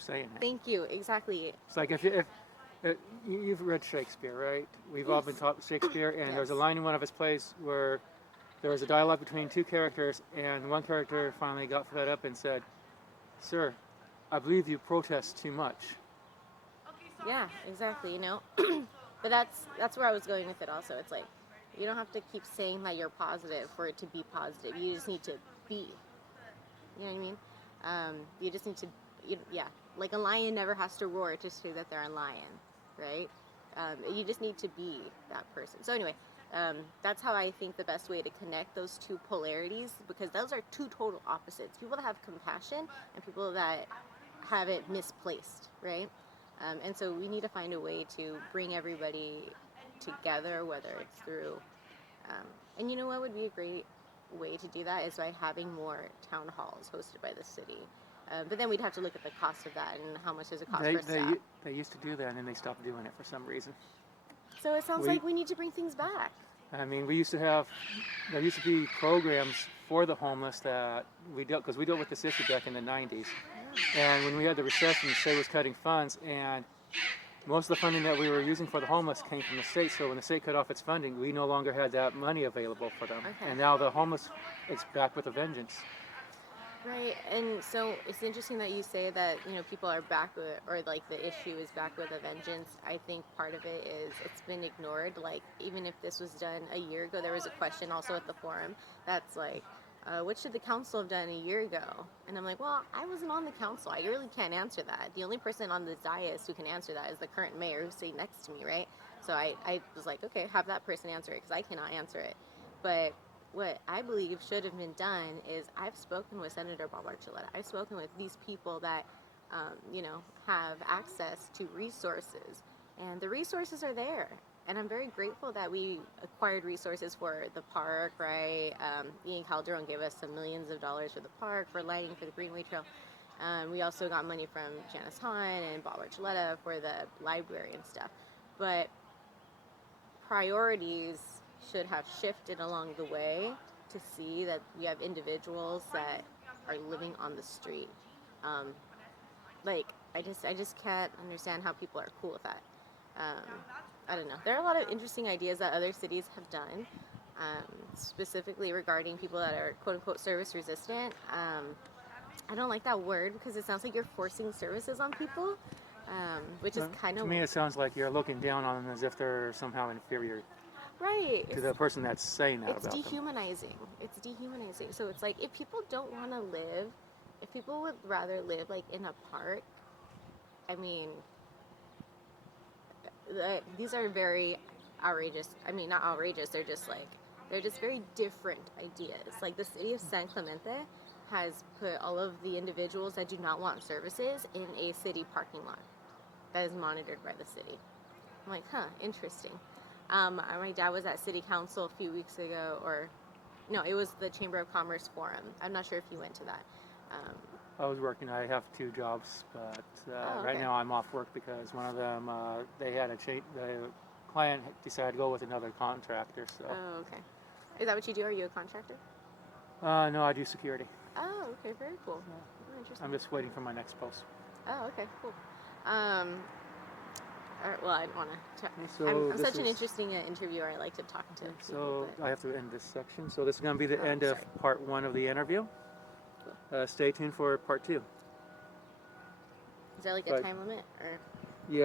saying it. Thank you. Exactly. It's like if you've read Shakespeare, right? We've all been taught Shakespeare, and there's a line in one of his plays where there was a dialogue between two characters, and one character finally got fed up and said, "Sir, I believe you protest too much." Yeah, exactly. You know, but that's where I was going with it. Also, it's like you don't have to keep saying that you're positive for it to be positive. You just need to be. You know what I mean? You just need to, yeah. Like a lion never has to roar to say that they're a lion, right? You just need to be that person. So anyway, that's how I think the best way to connect those two polarities, because those are two total opposites. People that have compassion and people that have it misplaced, right? And so we need to find a way to bring everybody together, whether it's through, and you know what would be a great way to do that is by having more town halls hosted by the city. But then we'd have to look at the cost of that and how much does it cost for staff. They used to do that, and then they stopped doing it for some reason. So it sounds like we need to bring things back. I mean, there used to be programs for the homeless that because we dealt with this issue back in the 90s. And when we had the recession, the state was cutting funds, and most of the funding that we were using for the homeless came from the state. So when the state cut off its funding, we no longer had that money available for them. Okay. And now the homeless is back with a vengeance. Right, and so it's interesting that you say that, you know, people are back with, or like the issue is back with a vengeance. I think part of it is it's been ignored. Like, even if this was done a year ago, there was a question also at the forum that's like, what should the council have done a year ago? And I'm like, well, I wasn't on the council. I really can't answer that. The only person on the dais who can answer that is the current mayor who's sitting next to me, right? So I was like, okay, have that person answer it, because I cannot answer it. But what I believe should have been done is I've spoken with Senator Bob Archuleta. I've spoken with these people that, you know, have access to resources, and the resources are there. And I'm very grateful that we acquired resources for the park, right? Ian Calderon gave us some millions of dollars for the park, for lighting, for the Greenway Trail. We also got money from Janice Hahn and Bob Archuleta for the library and stuff. But priorities should have shifted along the way to see that we have individuals that are living on the street. Like, I just can't understand how people are cool with that. I don't know. There are a lot of interesting ideas that other cities have done, specifically regarding people that are quote-unquote service resistant. I don't like that word because it sounds like you're forcing services on people, which is kind of... To me, it sounds like you're looking down on them as if they're somehow inferior. Right. To the person that's saying that about them. It's dehumanizing. It's dehumanizing. So it's like, if people don't want to live, if people would rather live like in a park, I mean, these are very outrageous. I mean, not outrageous. They're just very different ideas. Like the city of San Clemente has put all of the individuals that do not want services in a city parking lot that is monitored by the city. I'm like, huh, interesting. My dad was at city council a few weeks ago, or no, it was the Chamber of Commerce forum. I'm not sure if you went to that. I was working. I have 2 jobs, but okay. Right now I'm off work because one of them, they had the client decided to go with another contractor. So. Oh, okay. Is that what you do? Are you a contractor? No, I do security. Oh, okay, very cool. Yeah. Oh, interesting. I'm just waiting for my next post. Oh, okay, cool. Well, I don't want to. I'm such an interesting interviewer. I like to talk to people. So I have to end this section. So this is going to be the end of part 1 of the interview. Cool. Stay tuned for part 2. Is there like a time limit or?